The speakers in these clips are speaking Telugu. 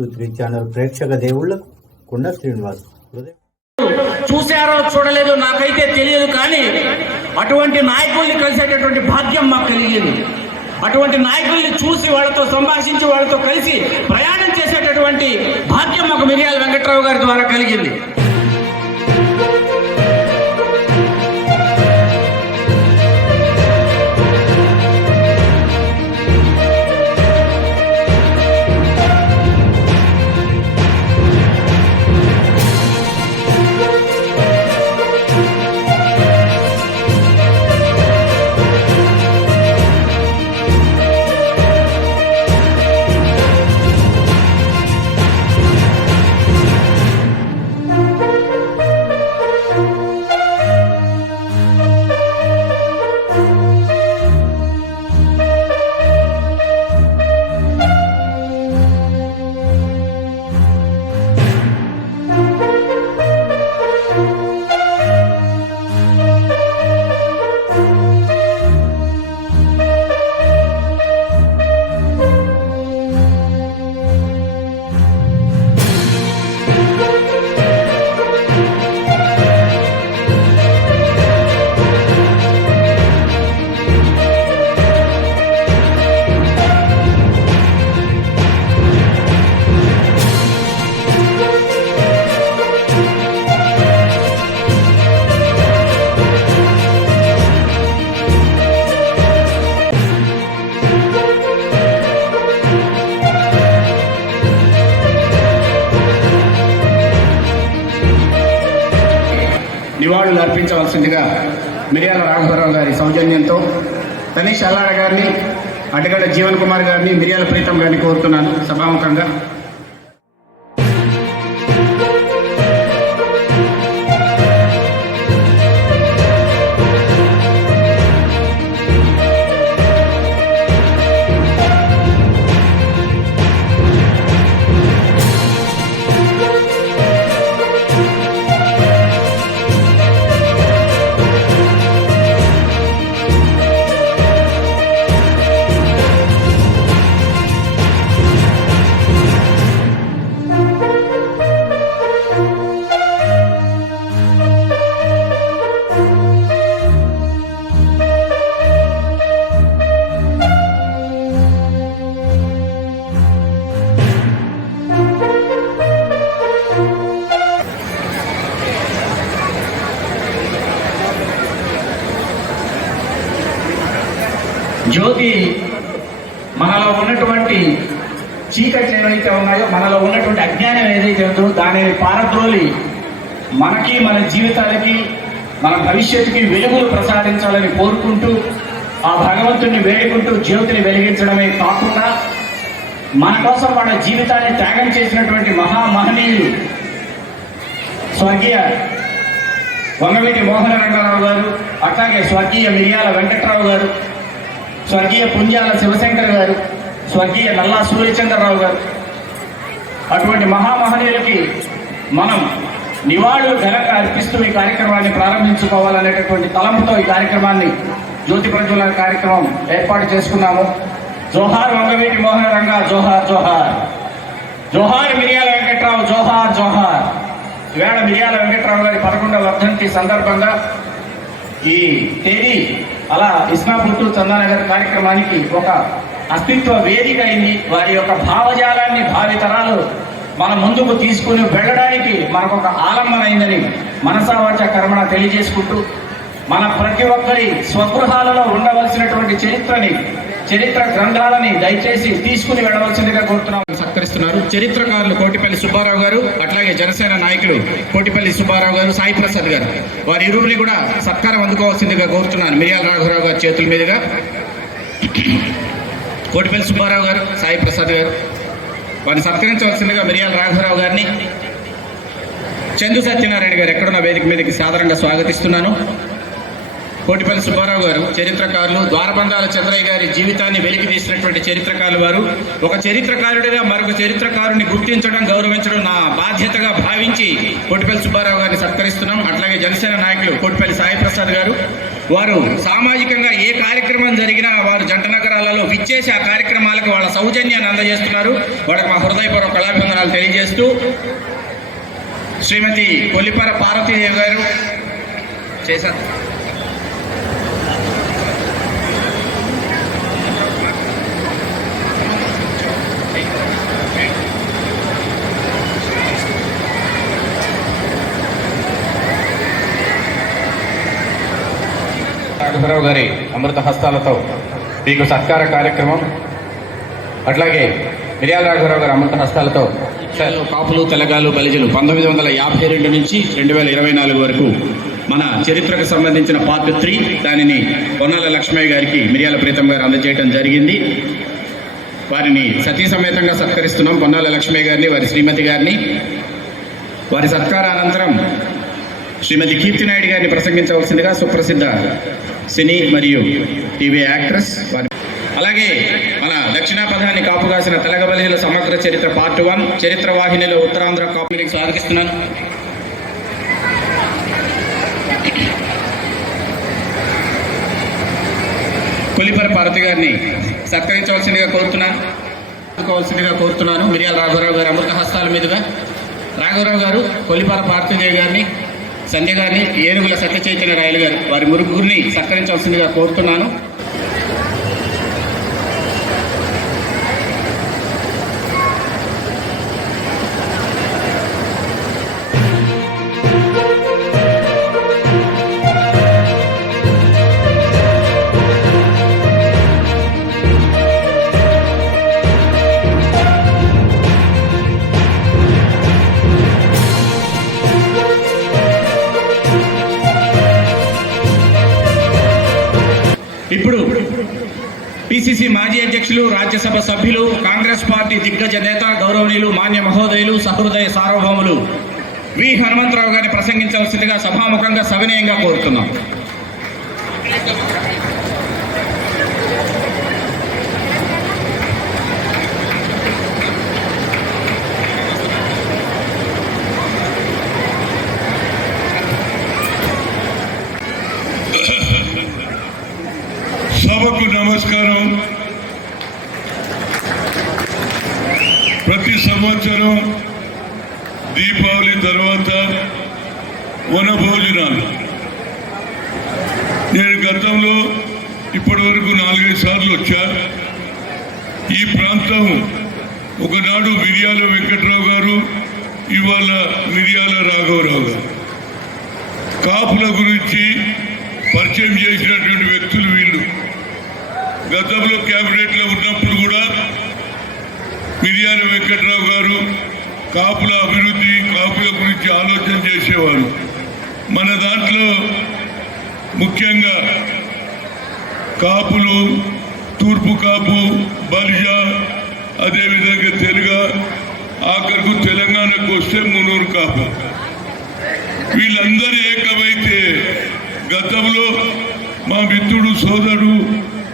టూ త్రీ ఛానల్ ప్రేక్షక దేవుళ్ళకు కుండ శ్రీనివాస్ హృదయ. చూశారో చూడలేదో నాకైతే తెలియదు కానీ అటువంటి నాయకుల్ని కలిసేటటువంటి భాగ్యం మాకు కలిగింది. అటువంటి నాయకుల్ని చూసి వాళ్ళతో సంభాషించి వాళ్ళతో కలిసి ప్రయాణం చేసేటటువంటి భాగ్యం మాకు మిరియాల వెంకట్రావు గారి ద్వారా కలిగింది. నివాళులు అర్పించవలసిందిగా మిర్యాల రాఘవరావు గారి సౌజన్యంతో తనీష్ అల్లాడ గారిని అడ్డగడ్డ జీవన్ కుమార్ గారిని మిర్యాల ప్రీతం గారిని కోరుతున్నాను సభాముఖంగా. జ్యోతి మనలో ఉన్నటువంటి చీకట్లు ఏవైతే ఉన్నాయో మనలో ఉన్నటువంటి అజ్ఞానం ఏదైతే ఉందో దానిని పారద్రోలి మనకి మన జీవితాలకి మన భవిష్యత్తుకి వెలుగులు ప్రసాదించాలని కోరుకుంటూ ఆ భగవంతుని వేడుకుంటూ జ్యోతిని వెలిగించడమే కాకుండా మన కోసం వాళ్ళ జీవితాన్ని త్యాగం చేసినటువంటి మహామహనీయులు స్వర్గీయ వంగవీటి మోహన రంగారావు గారు అట్లాగే స్వర్గీయ మిరియాల వెంకట్రావు గారు స్వర్గీయ పుంజాల శివశంకర్ గారు స్వర్గీయ నల్లా సూర్యచంద్రరావు గారు. అటువంటి మహామహనీయులకి మనం నివాళులు ఘనంగా అర్పిస్తూ ఈ కార్యక్రమాన్ని ప్రారంభించుకోవాలనేటటువంటి తలంపుతో ఈ కార్యక్రమాన్ని జ్యోతి ప్రజ్వలన కార్యక్రమం ఏర్పాటు చేసుకున్నాము. జోహార్ వంగవీటి మోహన రంగా జోహార్ జోహార్. జోహార్ మిరియాల వెంకట్రావు జోహార్ జోహార్. ఈవేళ మిరియాల వెంకట్రావు గారి పదకొండవ వర్ధంతి సందర్భంగా ఈ తేదీ అలా ఇస్మాపుట్టు చందానగర్ కార్యక్రమానికి ఒక అస్తిత్వ వేదిక అయింది. వారి యొక్క భావజాలాన్ని భావితరాలు మన ముందుకు తీసుకుని వెళ్ళడానికి మనకు ఒక ఆలంబన అయిందని మనసావాచ కర్మణ తెలియజేసుకుంటూ మన ప్రతి ఒక్కరి స్వగృహాలలో ఉండవలసినటువంటి చరిత్రని చరిత్ర గ్రంథాలని దయచేసి తీసుకుని వెళ్ళవలసిందిగా కోరుతున్నాం. సత్కరిస్తున్నారు. చరిత్రకారులు కోటిపల్లి సుబ్బారావు గారు అట్లాగే జనసేన నాయకులు కోటిపల్లి సుబ్బారావు గారు సాయి ప్రసాద్ గారు. వారి ఇరువురిని కూడా సత్కారం అందుకోవాల్సిందిగా కోరుతున్నాను. మిరియాల రాఘవరావు గారి చేతుల మీదుగా. కోటిపల్లి సుబ్బారావు గారు సాయి ప్రసాద్ గారు. వారిని సత్కరించవలసిందిగా మిరియాల రాఘవరావు గారిని చందు సత్యనారాయణ గారు ఎక్కడున్న వేదిక మీదకి సాధారణంగా స్వాగతిస్తున్నాను. కోటిపల్లి సుబ్బారావు గారు చరిత్రకారులు ద్వారబంధాల చంద్రయ్య గారి జీవితాన్ని వెలికి తీసినటువంటి చరిత్రకారులు వారు. ఒక చరిత్రకారుడిగా మరొక చరిత్రకారుని గుర్తించడం గౌరవించడం నా బాధ్యతగా భావించి కోటిపల్లి సుబ్బారావు గారిని సత్కరిస్తున్నాం. అట్లాగే జనసేన నాయకులు కోటిపల్లి సాయి ప్రసాద్ గారు. వారు సామాజికంగా ఏ కార్యక్రమం జరిగినా వారు జంట నగరాలలో విచ్చేసి ఆ కార్యక్రమాలకు వాళ్ళ సౌజన్యాన్ని అందజేస్తున్నారు. వాళ్ళకి మా హృదయపూర్వక కళాభివందనాలు తెలియజేస్తూ శ్రీమతి కొల్లిపార పార్వతీదేవి గారు చేశారు. రామారావు గారి అమృత హస్తాలతో మీకు సత్కార కార్యక్రమం అట్లాగే మిర్యాల రాఘవరావు గారి అమృత హస్తాలతో కాపులు తెలగాలు బలిజలు పంతొమ్మిది వందల యాభై రెండు నుంచి రెండు వేల ఇరవై నాలుగు వరకు మన చరిత్రకు సంబంధించిన పార్ట్ త్రీ దానిని పొన్నాల లక్ష్మయ్య గారికి మిర్యాల ప్రీతం గారు అందజేయడం జరిగింది. వారిని సతీ సమేతంగా సత్కరిస్తున్నాం. పొన్నాల లక్ష్మయ్య గారిని వారి శ్రీమతి గారిని. వారి సత్కార అనంతరం శ్రీమతి కీర్తినాయుడు గారిని ప్రసంగించవలసిందిగా సుప్రసిద్ధ సినీ మరియు టీవీ యాక్ట్రెస్ అలాగే మన దక్షిణాపథాన్ని కాపుగాసిన తెలగబలిల సమగ్ర చరిత్ర పార్ట్ వన్ చరిత్ర వాహినిలో ఉత్తరాంధ్ర కాపుకి స్వాగతిస్తున్నాను. కొల్లిపర పార్వతి గారిని సత్కరించవలసిందిగా కోరుతున్నాను కోవాల్సిందిగా కోరుతున్నాను. మిరియాల రాఘవరావు గారి అమృత హస్తాల మీదుగా. రాఘవరావు గారు కొల్లిపాల పార్థిదేవి గారిని సంధ్య గారిని ఏనుగుల సత్య చైతన్య రాయలు గారు వారి మురుగురిని సత్కరించవలసిందిగా కోరుతున్నాను. పిసిసి మాజీ అధ్యక్షులు రాజ్యసభ సభ్యులు కాంగ్రెస్ పార్టీ దిగ్గజ నేత గౌరవనీయులు మాన్య మహోదయులు సహృదయ సార్వభౌములు. వి. హనుమంతరావు గారిని ప్రసంగించవలసిందిగా సభాముఖంగా సవినయంగా కోరుతున్నాం. దీపావళి తర్వాత వనభోజనాలు. నేను గతంలో ఇప్పటి వరకు నాలుగైదు సార్లు వచ్చా. ఈ ప్రాంతం ఒకనాడు మిర్యాల వెంకట్రావు గారు ఇవాళ మిరియాల రాఘవరావు గారు. కాపుల గురించి పరిచయం చేసినటువంటి వ్యక్తులు వీళ్ళు. గతంలో కేబినెట్ ఉన్నప్పుడు మిరియాల వెంకట్రావు గారు కాపుల అభివృద్ధి కాపుల గురించి ఆలోచన చేసేవారు. మన దాంట్లో ముఖ్యంగా కాపులు తూర్పు కాపు బలిజా అదేవిధంగా తెలుగ ఆఖరుకు తెలంగాణకు వస్తే మునూరు కాపు. వీళ్ళందరూ ఏకమైతే గతంలో మా మిత్రుడు సోదరుడు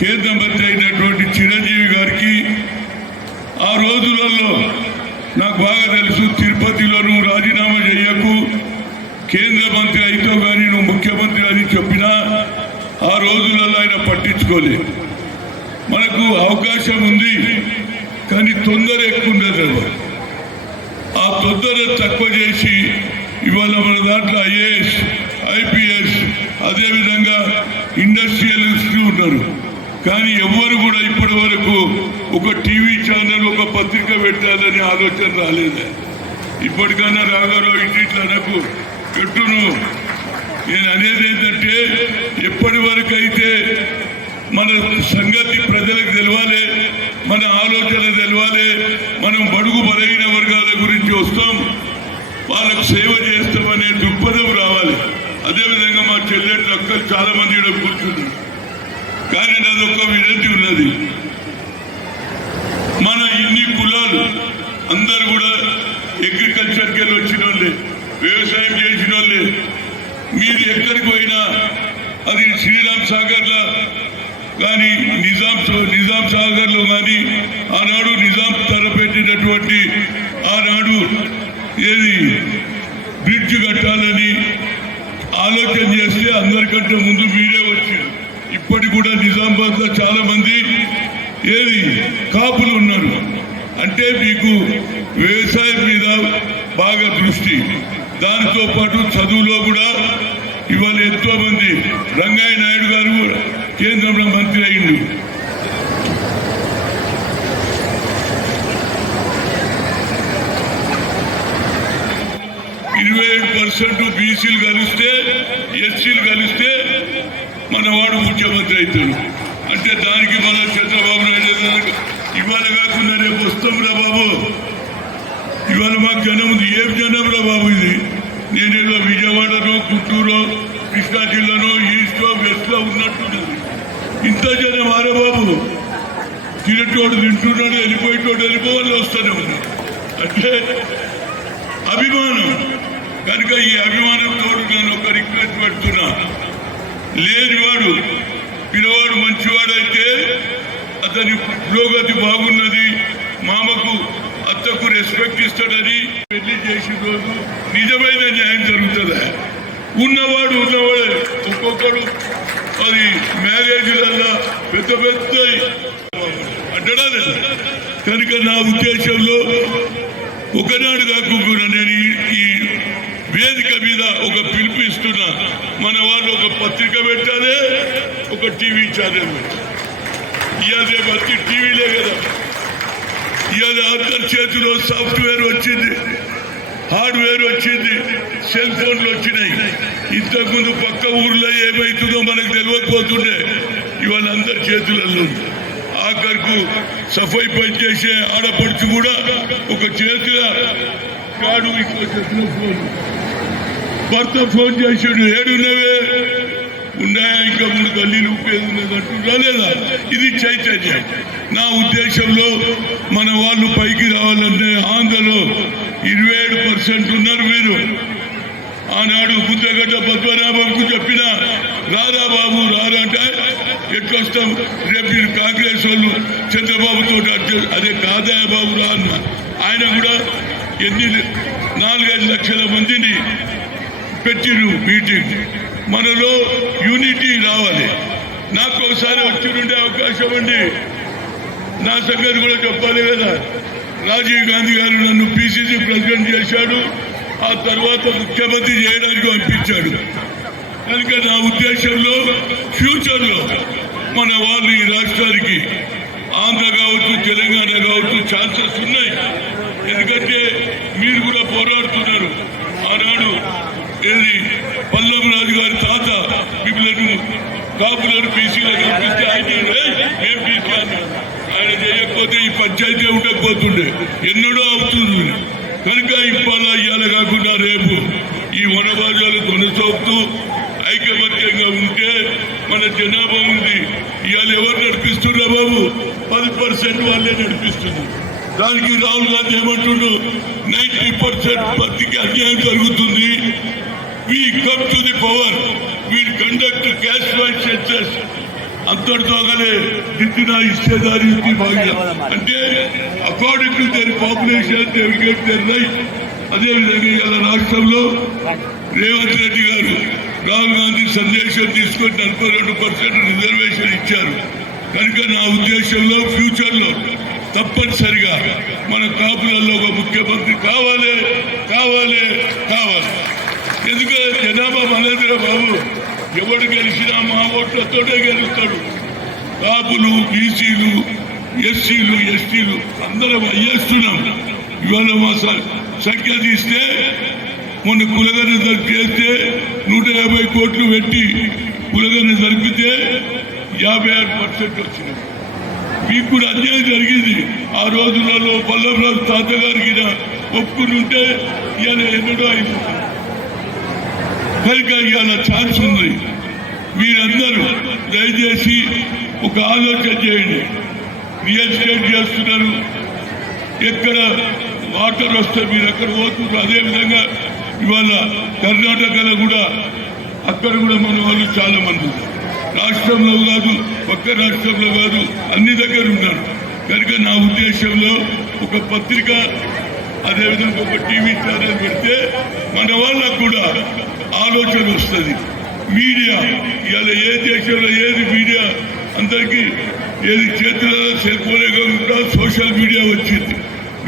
కేంద్ర మంత్రి అయినటువంటి చిరంజీవి గారికి ఆ రోజులలో నాకు బాగా తెలుసు తిరుపతిలో నువ్వు రాజీనామా చేయకు. కేంద్ర మంత్రి అయితే కానీ నువ్వు ముఖ్యమంత్రి అని చెప్పినా ఆ రోజులలో ఆయన పట్టించుకోలే. మనకు అవకాశం ఉంది కానీ తొందర ఎక్కువ ఉండదు ఆ తొందర తక్కువ చేసి ఇవాళ మన దాంట్లో ఐఏఎస్ ఐపీఎస్ అదేవిధంగా ఇండస్ట్రియలిస్టులు ఉన్నారు. కానీ ఎవ్వరు కూడా ఇప్పటి వరకు ఒక టీవీ ఛానల్ ఒక పత్రిక పెట్టాలని ఆలోచన రాలేదు. ఇప్పటికైనా రాఘారావు ఇటు ఇట్లా అనకు పెట్టును నేను అనేది ఏంటంటే ఎప్పటి వరకు అయితే మన సంగతి ప్రజలకు తెలవాలి మన ఆలోచన తెలవాలి మనం బడుగు బలైన వర్గాల గురించి వస్తాం వాళ్ళకు సేవ చేస్తామనే దృక్పథం రావాలి. అదేవిధంగా మా చెల్లెళ్ళు అక్కలు చాలా మంది ఇక్కడ కూర్చున్నారు. కానీ నాది ఒక వినతి ఉన్నది. మన ఇన్ని కులాలు అందరు కూడా అగ్రికల్చర్కి వెళ్ళి వచ్చిన వాళ్ళే వ్యవసాయం చేసిన వాళ్ళే మీరు ఎక్కడికి పోయినా అది శ్రీరామ్ సాగర్లో కానీ నిజాం నిజాం సాగర్లో కానీ ఆనాడు నిజాం తలపెట్టినటువంటి ఆనాడు ఏది బ్రిడ్జ్ కట్టాలని ఆలోచన చేస్తే అందరికంటే ముందు మీరే వచ్చారు. ఇప్పటికి కూడా నిజామాబాద్లో చాలా మంది ఏది? కాపులు ఉన్నారు. అంటే మీకు వ్యవసాయం మీద బాగా దృష్టి. దానితో పాటు చదువులో కూడా ఇవాళ ఎంతో మంది రంగయ్య నాయుడు గారు కేంద్రంలో మంత్రి అయిండు ఇరవై ఏడు పర్సెంట్ బీసీలు కలిస్తే ఎస్సీలు కలిస్తే మన వాడు ముఖ్యమంత్రి అవుతాడు. అంటే దానికి మన చంద్ర ఇవాళ కాకుండా రేపు వస్తాంరా బాబు. ఇవాళ మాకు జనం ఉంది. ఏం జనం రా బాబు ఇది? నేనేదో విజయవాడలో గుంటూరో కృష్ణా జిల్లానో ఈస్ట్లో వెస్ట్లో ఉన్నట్టున్నది. ఇంత జనం ఆరే బాబు? తినేటోడు తింటున్నాడు వెళ్ళిపోయేటోడు వెళ్ళిపోవాలి వస్తూనే ఉంది. అంటే అభిమానం. కనుక ఈ అభిమానంతో నేను ఒక రిక్వెస్ట్ పెడుతున్నా. లేనివాడు పిల్లవాడు మంచివాడైతే అతని పురోగతి బాగున్నది. మామకు అత్తకు రెస్పెక్ట్ ఇస్తాడని పెళ్ళి చేసిన రోజు నిజమైన న్యాయం జరుగుతుందా? ఉన్నవాడు ఉన్నవాడే. ఒక్కొక్కడు అది మ్యారేజ్లల్లా పెద్ద పెద్ద అంటడా కనుక నా ఉద్దేశంలో ఒకనాడు కాకుండా నేను ఈ- ఈ వేదిక మీద ఒక పిలుపు ఇస్తున్నా మన వాళ్ళు ఒక పత్రిక పెట్టాలి ఒక టీవీ ఛానల్ పెట్టాలి. ఇవాళ రేపు వచ్చి టీవీలే కదా. ఇవాళ అందరి చేతిలో సాఫ్ట్వేర్ వచ్చింది హార్డ్వేర్ వచ్చింది సెల్ ఫోన్లు వచ్చినాయి. ఇంతకుముందు పక్క ఊర్లో ఏమైతుందో మనకు తెలియకపోతుండే. ఇవాళ అందరి చేతులలో ఆఖరుకు సఫై పని చేసే ఆడపడుచు కూడా ఒక చేతిలో కాడు ఇంకో చేతిలో ఫోన్. భర్త ఫోన్ చేసాడు ఏడున్నవే? ఉన్నాయా ఇంకా ముందు గల్లీలు ఉపయోగించినట్టు రాలేదా? లేదా ఇది చైతన్యం. నా ఉద్దేశంలో మన వాళ్ళు పైకి రావాలంటే ఆంధ్రలో ఇరవై ఏడు పర్సెంట్ ఉన్నారు మీరు. ఆనాడు బుద్ధగడ్డ పద్మనాభంకు చెప్పిన రారా బాబు రారా అంటే ఎట్లొస్తాం రేపు మీరు కాంగ్రెస్ వాళ్ళు చంద్రబాబుతో అదే కాదా బాబు రా అన్న. ఆయన కూడా ఎన్ని నాలుగైదు లక్షల మందిని పెట్టిరు మీటింగ్. మనలో యూనిటీ రావాలి. నాకు ఒకసారి వచ్చి ఉండే అవకాశం అండి నా సంగతి కూడా చెప్పాలి కదా. రాజీవ్ గాంధీ గారు నన్ను పిసిసి ప్రెసిడెంట్ చేశాడు. ఆ తర్వాత ముఖ్యమంత్రి చేయడానికి పంపించాడు. కనుక నా ఉద్దేశంలో ఫ్యూచర్లో మన వాళ్ళు ఈ రాష్ట్రానికి ఆంధ్ర కావచ్చు తెలంగాణ కావచ్చు ఛాన్సెస్ ఉన్నాయి. ఎందుకంటే మీరు కూడా పోరాడుతున్నారు. ఆనాడు ఏది? పల్లం రాజు గారి తాత మిమ్మల్ని కాపులను బీసీలో కల్పిస్తే ఆయన "ఏయ్, బీసీ ఆయన చేయకపోతే ఈ పంచాయతీ ఉండకపోతుండే. ఎన్నడూ అవుతుంది. కనుక ఇప్పాల ఇయ్యాల కాకుండా రేపు ఈ వనభాజాలు కొనసాగుతూ ఐకమత్యంగా ఉంటే మన జనాభా ఉంది. ఇవాళ ఎవరు నడిపిస్తున్నా బాబు? పది పర్సెంట్ వాళ్ళే నడిపిస్తున్నారు దానికి రాహుల్ గాంధీ ఏమంటుండు? నైన్టీ పర్సెంట్ పత్తికి అన్యాయం జరుగుతుంది. We come to the power we'll conduct cash wise census అంతటితోగానే దిద్దిన ఇచ్చేదారి భాగ్యం అంటే according to their population they will get their right అదేవిధంగా ఇవాళ రాష్ట్రంలో రేవంత్ రెడ్డి గారు రాహుల్ గాంధీ సందేశం తీసుకొని నలభై రెండు పర్సెంట్ రిజర్వేషన్ ఇచ్చారు కనుక నా ఉద్దేశంలో ఫ్యూచర్లో తప్పనిసరిగా మన కాపులలో ఒక ముఖ్యమంత్రి కావాలి కావాలి కావాలి ఎందుకంటే జనాభా మనదిరా బాబు. ఎవడు గెలిచినా మా ఓట్లతోనే గెలుస్తాడు. కాపులు బీసీలు ఎస్సీలు ఎస్టీలు అందరం అయ్యేస్తున్నాం. ఇవాళ మా సంఖ్య తీస్తే మొన్న కులగన్న జరిపితే నూట యాభై కోట్లు పెట్టి కులగన్న జరిపితే యాభై ఆరు పర్సెంట్ వచ్చినాయి. మీకు కూడా అన్యాయం జరిగింది. ఆ రోజులలో పల్లెరాజు తాతగారికి ఒప్పుకుని ఉంటే ఇవాళ ఎన్నడో అయిపోతుంది. కనుక ఛాన్స్ ఉంది. మీరందరూ దయచేసి ఒక ఆలోచన చేయండి. రియల్ ఎస్టేట్ చేస్తున్నారు. ఎక్కడ వాటర్ వస్తే మీరు ఎక్కడ పోతున్నారు. అదేవిధంగా ఇవాళ కర్ణాటకలో కూడా అక్కడ కూడా మన వాళ్ళు చాలా మంది రాష్ట్రంలో కాదు ఒక్క రాష్ట్రంలో కాదు అన్ని దగ్గర ఉన్నారు. కనుక నా ఉద్దేశంలో ఒక పత్రిక అదేవిధంగా ఒక టీవీ ఛానల్ పెడితే మన వాళ్ళకు కూడా ఆలోచన వస్తుంది. మీడియా ఇవాళ ఏ దేశంలో ఏది మీడియా అందరికీ ఏది చేతులలో సెల్ ఫోనే కాకుండా సోషల్ మీడియా వచ్చింది.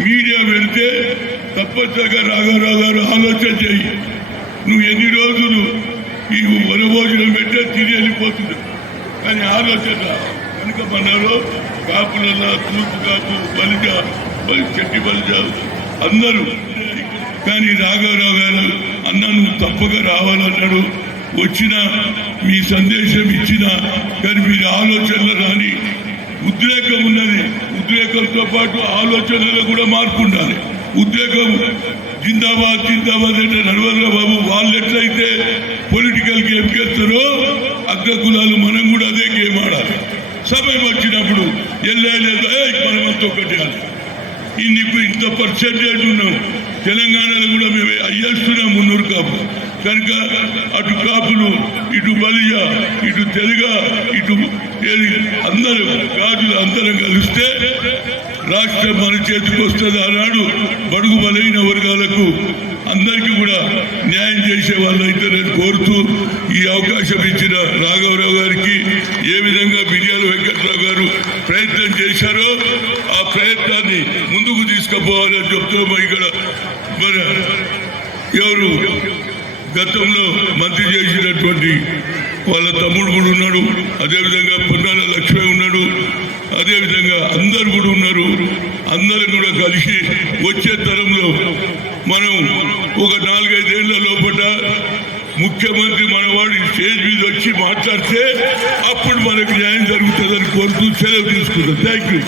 మీడియా వెళ్తే తప్పనిసరిగా రాఘారావు గారు ఆలోచన చేయి. నువ్వు ఎన్ని రోజులు ఈ వనభోజనం పెట్టే తిరిగి వెళ్ళిపోతుంది. కానీ ఆలోచన కనుక మనలో కాపులలో తూర్పు కాపు బలిజ చెట్టి బలిజ అందరూ. కానీ రాఘారావు గారు అన్న నువ్వు తప్పక రావాలన్నాడు. వచ్చిన మీ సందేశం ఇచ్చిన కానీ మీరు ఆలోచనలు రాని ఉద్రేకం ఉన్నది. ఉద్రేకంతో పాటు ఆలోచనలో కూడా మార్పు ఉండాలి ఉద్రేకం జిందాబాద్ జిందాబాద్ అంటే నడవద్ర బాబు వాళ్ళు ఎట్లయితే పొలిటికల్ గేమ్ చేస్తారో అగ్ర కులాలు మనం కూడా అదే గేమ్ ఆడాలి. సమయం వచ్చినప్పుడు ఎల్లేదు మనమంతా ఒకటి ఆడాలి ఈ ఇంత పర్సెంటేజ్ ఉన్నాం. తెలంగాణలో కూడా మేము అయ్యేస్తున్నాం మున్నూరు కాపు. కనుక అటు కాపులు ఇటు బలియ ఇటు తెలుగ ఇటు ఏది అందరూ గాజులు అందరం కలిస్తే రాష్ట్రం మన చేతికి వస్తుంది ఆనాడు. బడుగు బలైన వర్గాలకు అందరికీ కూడా న్యాయం చేసే వాళ్ళైతే నేను కోరుతూ ఈ అవకాశం ఇచ్చిన రాఘవరావు గారికి ఏ విధంగా బిర్యాల వెంకట్రావు గారు ప్రయత్నం చేశారో ఆ ప్రయత్నం ప్రయత్నాన్ని ముందుకు తీసుకుపోవాలని చెప్తున్నాము ఇక్కడ? మన ఎవరు? గతంలో మంత్రి చేసినటువంటి వాళ్ళ తమ్ముడు కూడా ఉన్నాడు. అదేవిధంగా పొన్నాల లక్ష్మి ఉన్నాడు. అదేవిధంగా అందరు కూడా ఉన్నారు. అందరం కూడా కలిసి వచ్చే తరంలో మనం ఒక నాలుగైదేళ్ళ లోపల ముఖ్యమంత్రి మనవాడు స్టేజ్ మీద వచ్చి మాట్లాడితే అప్పుడు మనకు న్యాయం జరుగుతుందని కోరుతూ సెలవు తీసుకుంటాం. Thank you